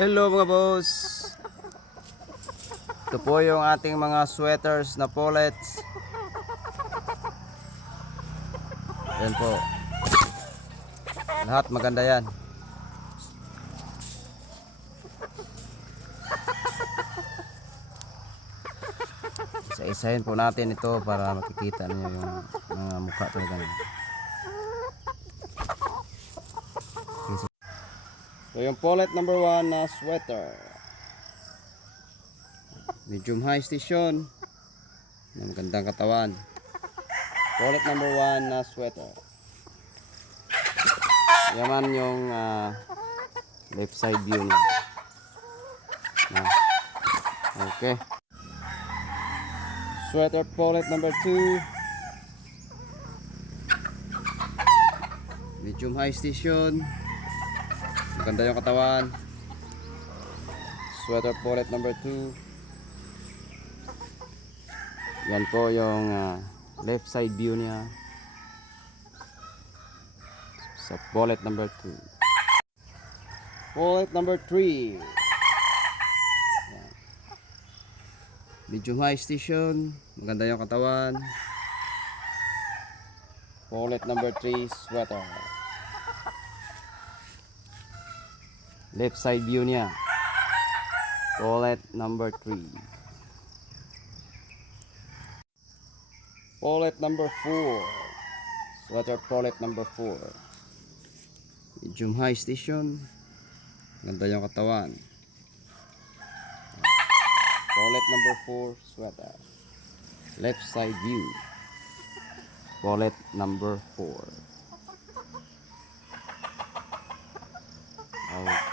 Hello mga boss. Ito po yung ating mga sweaters na pullets. Yan po. Lahat maganda yan. Isa-isahin po natin ito para makikita niyo yung mga mukha talaga niya. So yung pullet number 1 na sweater. Medium high station. Magandang katawan. Pullet number 1 na sweater. Yaman yung left side view niya. Okay. Sweater pullet number 2. Medium high station. Maganda yung katawan. Sweater pullet number 2. Yan po yung left side view niya sa pullet number 2. Pullet number 3. Yan. Medium high station. Maganda yung katawan. Pullet number 3 sweater. Left side view niya. Pullet number 3. Pullet number 4. Sweater pullet number 4. Medium high station. Ganda yung katawan. Pullet number 4 sweater. Left side view. Pullet number 4. Okay.